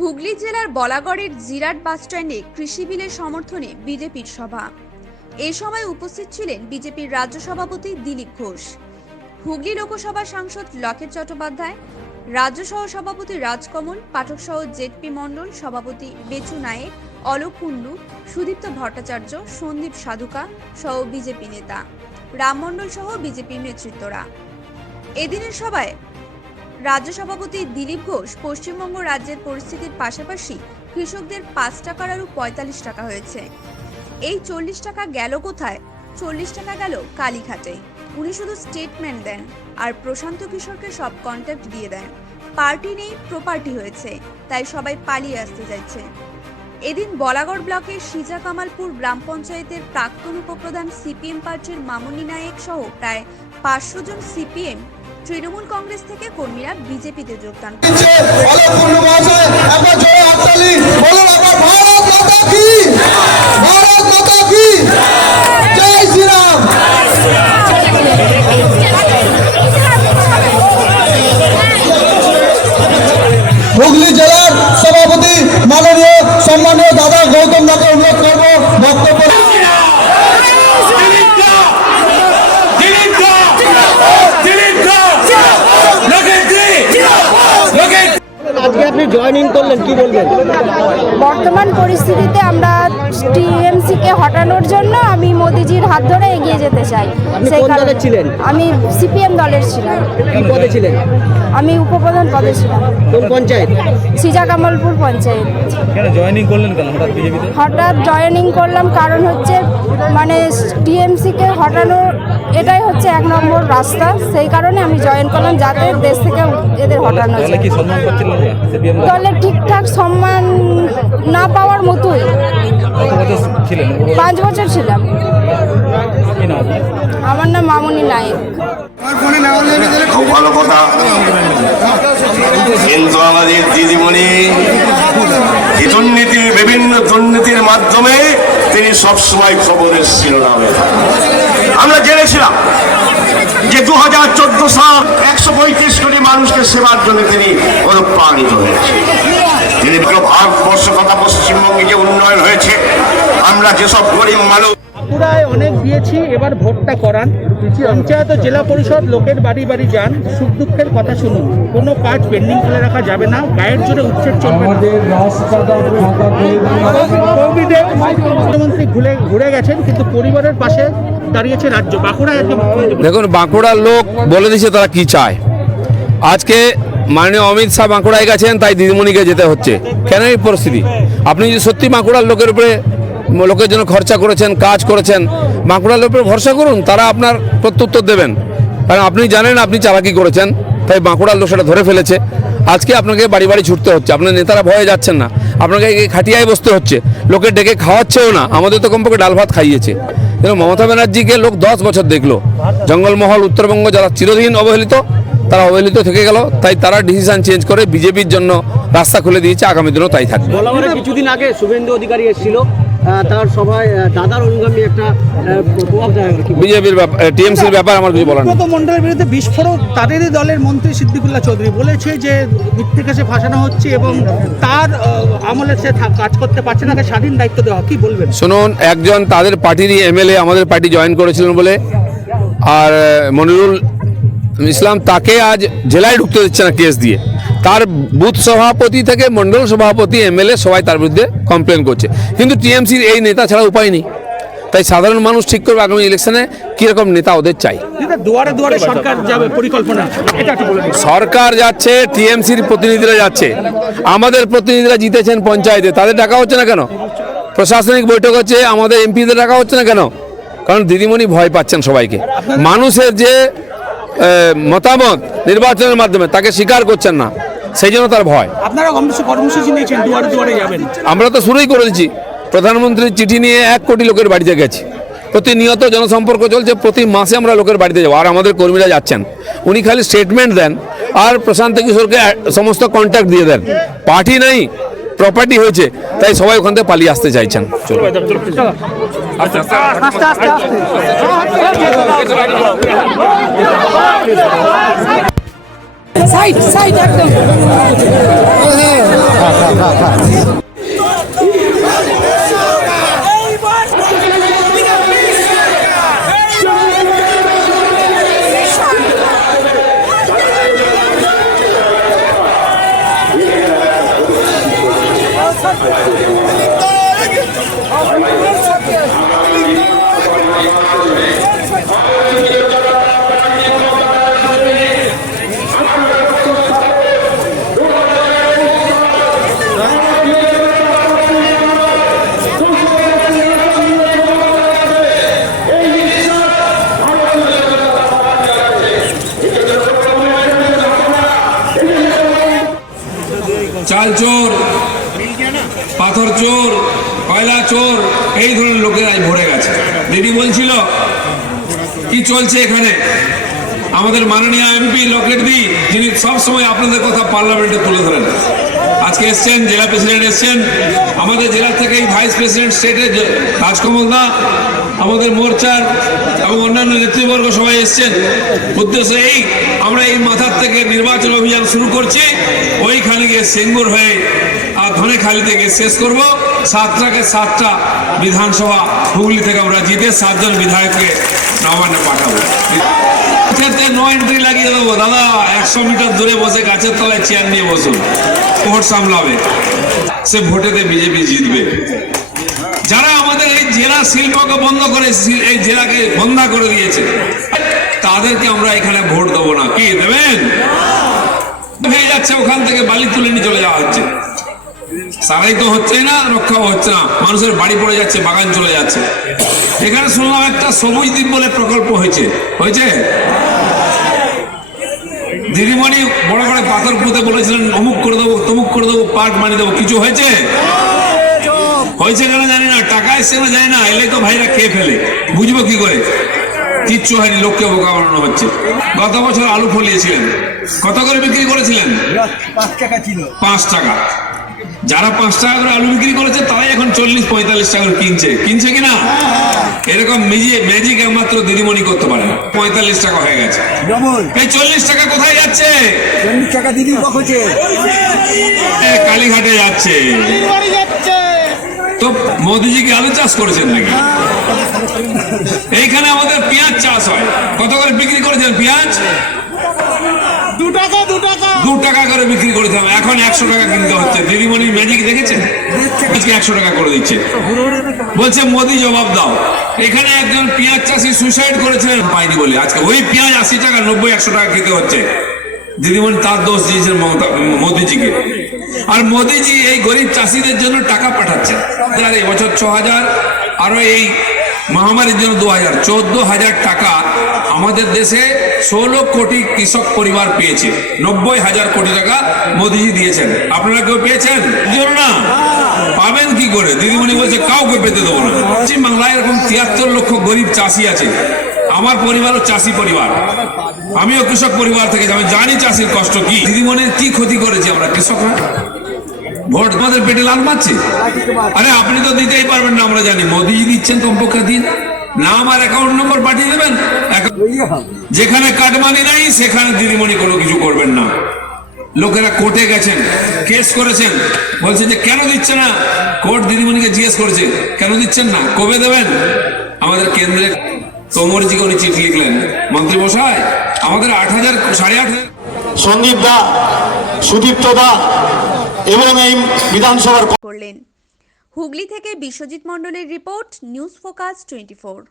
হুগলি জেলার বলাগড়ের জিরাট বাসস্ট্যান্ডে কৃষি বিলের সমর্থনে বিজেপির সভা। এই সময় উপস্থিত ছিলেন বিজেপির রাজ্য সভাপতি দিলীপ ঘোষ, হুগলি লোকসভা সাংসদ লকেট চট্টোপাধ্যায়, রাজ্য সহ সভাপতি রাজকমল পাঠক সহ জেডপি মণ্ডল সভাপতি বেচু নায়েক, অলোক কুণ্ডু, সুদীপ্ত ভট্টাচার্য, সন্দীপ সাধুকা সহ বিজেপি নেতা, রাম মণ্ডল সহ বিজেপির নেতৃত্বরা। এদিনের সভায় রাজ্য সভাপতি দিলীপ ঘোষ পশ্চিমবঙ্গ রাজ্যের পরিস্থিতির পাশাপাশি কৃষকদের 5 টাকার আরও 45 টাকা হয়েছে, এই 40 টাকা গেল কোথায়, 40 টাকা গেল কালীঘাটে। উনি শুধু স্টেটমেন্ট দেন আর প্রশান্ত কিশোরকে সব কন্ট্যাক্ট দিয়ে দেন। পার্টি নেই, প্রপার্টি হয়েছে, তাই সবাই পালিয়ে আসতে চাইছে। এদিন বলাগড় ব্লকের সিজা কামালপুর গ্রাম পঞ্চায়েতের প্রাক্তন উপপ্রধান সিপিএম পার্টির মামনি নায়েক সহ প্রায় 500 জন সিপিএম তৃণমূল কংগ্রেস থেকে কর্মীরা বিজেপিতে যোগদান হুগলি জেলার সভাপতি মাননীয় সম্মানীয় দাদা গৌতম দাকে অনুরোধ করবো বক্তব্য। আজকে আপনি জয়েনিং করলেন, কি বলবেন? বর্তমান পরিস্থিতিতে আমরা টিএমসি কে হটানোর জন্য আমি মোদিজির হাত ধরে এগিয়ে যেতে চাই। আপনি কোন দলের ছিলেন? আমি সিপিএম দলের ছিলাম। কি পদে ছিলেন? আমি উপপ্রধান পদে ছিলাম। কোন পঞ্চায়েত? সিজা কামালপুর পঞ্চায়েত। কেন জয়েনিং করলেন কেন হঠাৎ বিজেপিতে? হঠাৎ জয়েনিং করলাম কারণ হচ্ছে মানে টিএমসি কে হটানোর এটাই হচ্ছে 1 নম্বর রাস্তা, সেই কারণে আমি জয়েন করলাম যাতে দেশ থেকে এদের হটানো যায়। দলে কি সম্মান পাচ্ছিলেন না? সিপিএম দলে ঠিকঠাক সম্মান না পাওয়ার মতোই। কত বছর ছিলেন? 5 বছর ছিলাম। কি নাম? আমার নাম মামনি নায়েক। খুব ভালো কথা, কিন্তু আমাদের দিদিমণি বিভিন্ন দুর্নীতির মাধ্যমে তিনি সবসময় খবরের শিরোনামে থাকেন। আমরা জেনেছিলাম যে 2014 সাল 135 কোটি মানুষকে সেবার জন্য তিনি অনুপ্রাণিত হয়েছে। তিনি ভারতবর্ষ কথা পশ্চিমবঙ্গে যে উন্নয়ন হয়েছে, আমরা যেসব গরিব মানুষ বাঁকুড়ায় অনেক দিয়েছি, এবার ভোটটা করান। পঞ্চায়েত ও জেলা পরিষদ লোকের বাড়ি বাড়ি যান, সুখ দুঃখের কথা শুনুন। কোনো কাজ পেন্ডিং ফেলে রাখা যাবে না, গায়ের জোরে উচ্ছেদ চলবে না। কোভিডে মুখ্যমন্ত্রী ঘুরে গেছেন, কিন্তু পরিবারের পাশে দাঁড়িয়েছে রাজ্য। বাঁকুড়ায় দেখুন, বাঁকুড়ার লোক বলে দিয়েছে তারা কি চায়। আজকে মাননীয় অমিত শাহ বাঁকুড়ায় গেছেন, তাই দিদিমণিকে যেতে হচ্ছে। কেন এই পরিস্থিতি? আপনি যদি সত্যি বাঁকুড়ার লোকের উপরে, লোকের জন্য খরচা করেছেন, কাজ করেছেন, বাঁকুড়ার লোকের উপরে ভরসা করুন, তারা আপনার প্রত্যুত্তর দেবেন। কারণ আপনি জানেন আপনি চালাকি করেছেন, তাই বাঁকুড়ার লোক সেটা ধরে ফেলেছে। আজকে আপনাকে বাড়ি বাড়ি ছুটতে হচ্ছে, আপনার নেতারা ভয়ে যাচ্ছেন না, আপনাকে খাটিয়ায় বসতে হচ্ছে, লোকে ডেকে খাওয়াচ্ছেও না। আমাদের তো কমপক্ষে ডাল ভাত খাইয়েছে। কিন্তু মমতা ব্যানার্জিকে লোক 10 বছর দেখলো, জঙ্গলমহল উত্তরবঙ্গ যারা চিরদিন অবহেলিত, তারা অবহেলিত থেকে গেল। তাই তারা ডিসিশন চেঞ্জ করে বিজেপির জন্য রাস্তা খুলে দিয়েছে, আগামী দিনও তাই থাকবে। কিছুদিন আগে শুভেন্দু অধিকারী এসেছিল, তার সভায় দাদার অনুগামী একটা প্রভাব যায়। বিজেপির টিএমসির ব্যাপার আমার কিছু বলার নেই। মন্ডলের বিরুদ্ধে বিস্ফোরক তাদেরই দলের মন্ত্রী সিদ্দিকুল্লাহ চৌধুরী বলেছে যে মিথ্যে কেসে ফাঁসানো হচ্ছে এবং তার আমলে সে কাজ করতে পারছে না, তাকে স্বাধীন দায়িত্ব দেওয়া। কি বলবেন? শুনুন, একজন তাদের পার্টিরই এমএলএ আমাদের পার্টি জয়েন করেছিলেন বলে, আর মনিরুল ইসলাম, তাকে আজ জেলায় ঢুকতে দিচ্ছে না কেস দিয়ে। তার বুথ সভাপতি থেকে মণ্ডল সভাপতি, এমএলএ সবাই তার বিরুদ্ধে কমপ্লেন করছে। কিন্তু টিএমসির এই নেতা ছাড়া উপায় নেই। তাই সাধারণ মানুষ ঠিক করবে আগামী ইলেকশনে কীরকম নেতা ওদের চাই। দুয়ারে দুয়ারে সরকার যাবে পরিকল্পনা, সরকার যাচ্ছে, টিএমসির প্রতিনিধিরা যাচ্ছে। আমাদের প্রতিনিধিরা জিতেছেন পঞ্চায়েতে, তাদের ডাকা হচ্ছে না কেন? প্রশাসনিক বৈঠক হচ্ছে, আমাদের এমপিদের ডাকা হচ্ছে না কেন? কারণ দিদিমণি ভয় পাচ্ছেন সবাইকে। মানুষের যে মতামত নির্বাচনের মাধ্যমে তাকে স্বীকার করছেন না, সেই জন্য তার ভয়। আপনারা কর্মসূচি নিয়েছেন, দুয়ারে দুয়ারে যাবেন। আমরা তো শুরুই করে দিচ্ছি। প্রধানমন্ত্রীর চিঠি নিয়ে 1 কোটি লোকের বাড়িতে গেছি, প্রতিনিয়ত জনসম্পর্ক চলছে, প্রতি মাসে আমরা লোকের বাড়িতে যাবো। আর আমাদের কর্মীরা যাচ্ছেন, উনি খালি স্টেটমেন্ট দেন আর প্রশান্ত কিশোরকে সমস্ত কন্ট্যাক্ট দিয়ে দেন। পার্টি নেই, প্রপার্টি হয়েছে, তাই সবাই ওখান থেকে পালিয়ে আসতে চাইছেন। সাইড একদম চাল চোর, পাথর চোর, কয়লা চোর, এই ধরনের লোকেরাই ভরে গেছে। দিদি বলছিল কি চলছে এখানে, আমাদের মাননীয় এমপি লকেট দি, যিনি সবসময় আপনাদের কথা পার্লামেন্টে তুলে ধরেন, আজকে এসছেন, জেলা প্রেসিডেন্ট এসছেন, আমাদের জেলা থেকে ভাইস প্রেসিডেন্ট স্টেটের রাজকমল দা, আমাদের মোর্চার এবং অন্যান্য নেতৃবর্গ সবাই এসছেন। উদ্দেশ্য এই, আমরা এই মাথার থেকে নির্বাচন অভিযান শুরু করছি, ওইখানে গিয়ে সিঙ্গুর হয়ে আর ধনেখালি থেকে শেষ করব। 7টা বিধানসভা হুগলি থেকে আমরা জিতে 7 জন বিধায়ককে নবান্নে পাঠাবো। নো এন্ট্রি লাগিয়ে দেবো দাদা, 100 মিটার দূরে বসে গাছের তলায় চেয়ার নিয়ে বসুন, ভোট সামলাবে, সে ভোটেতে বিজেপি জিতবে। যারা আমাদের এই জেলা শিল্পকে বন্ধ করে, এই জেলাকে বন্ধ করে দিয়েছে, তাদেরকে আমরা এখানে ভোট দেবো না। কি দেবেন? হয়ে যাচ্ছে, ওখান থেকে বালি তুলে নিয়ে চলে যাওয়া হচ্ছে, সারাই তো হচ্ছে না, রক্ষাও হচ্ছে না, মানুষের বাড়ি পড়ে যাচ্ছে, বাগান চলে যাচ্ছে। এখানে শুনলাম একটা সবুজ দ্বীপ বলে প্রকল্প হয়েছে। দিদিমণি বড় বড় পাথর পুঁতে বলেছিলেন অমুক করে দেবো, তমুক করে দেবো, পার্ক বানিয়ে দেবো, কিছু হয়েছে কেন জানি না, টাকা এসছে না জানি না, এলে তো ভাইরা খেয়ে ফেলে, বুঝবো কি করে? কিচ্ছু হয়নি, লোককে বোকা বানানো হচ্ছে। গত বছর আলু ফলিয়েছিলেন, কত করে বিক্রি করেছিলেন? 5 টাকা ছিল। 5 টাকা। যারা 5 টাকা করে আলু বিক্রি করেছে তারাই এখন 40-45 টাকা করে কিনছে কিনা? এরকম ম্যাজিক একমাত্র দিদিমণি করতে পারে। 45 টাকা হয়ে গেছে, এই 40 টাকা কোথায় যাচ্ছে? 40 টাকা দিদি বকছে, কালীঘাটে যাচ্ছে। তো মোদিজি কি আলু চাষ করেছেন নাকি? এইখানে আমাদের পেঁয়াজ চাষ হয়, কত করে বিক্রি করেছেন পেঁয়াজ? 2 টাকা করে বিক্রি করেছিলাম, এখন 100 টাকা কিনতে হচ্ছে। দিদিমণি ম্যাজিক দেখেছেন? আজকে 100 টাকা করে দিচ্ছে, বলছে মোদি জবাব দাও। এখানে একজন পেঁয়াজ চাষি সুইসাইড করেছিলেন পাইনি বলে, আজকে ওই পেঁয়াজ 80 টাকা, 90-100 টাকা খেতে হচ্ছে। দিদিমণি তার দোষ দিয়েছেন মোদিজিকে। আর মোদিজি এই গরিব চাষিদের জন্য টাকা পাঠাচ্ছেন। এবছর 6,000, আরো এই মহামারীর জন্য 2,000, 14,000 টাকা আমাদের দেশে 16 কোটি কৃষক পরিবার পেয়েছে। 90,000 কোটি টাকা মোদিজি দিয়েছেন। আপনারা কেউ পেয়েছেন? না, পাবেন কি করে? দিদিমণি বলছে কাউকে পেতে দেবো না। পশ্চিম বাংলায় এরকম 73 লক্ষ গরিব চাষি আছে। আমার পরিবারও চাষি পরিবার, আমিও কৃষক পরিবার থেকে, আমি জানি চাষির কষ্ট কি। দিদিমণির কি ক্ষতি করেছে আমরা কৃষকরা? ভোট আমাদের পেটে লাল মারছে। আরে আপনি তো দিতেই পারবেন না, আমরা জানি। মোদিজি দিচ্ছেন, কমপক্ষে দিন, নাম আর অ্যাকাউন্ট নম্বর পাঠিয়ে দেবেন। যেখানে কাটমানি নাই সেখানে দিদিমণি কোনো কিছু করবেন না। লোকেরা কোর্টে গেছেন, কেস করেছেন, বলছে যে কেন দিচ্ছে না। কোর্ট দিদিমণিকে জিজ্ঞেস করেছে কেন দিচ্ছেন না, কবে দেবেন? আমাদের কেন্দ্রে তোমরজিকে উনি চিঠি লিখলেন, মন্ত্রী মশাই আমাদের 8,000, 8,500 সন্দীপ দা, সুদীপ্ত দা এবং এই বিধানসভার করলেন। হুগলি থেকে বিশ্বজিৎ মণ্ডলের রিপোর্ট, নিউজ ফোকাস 24।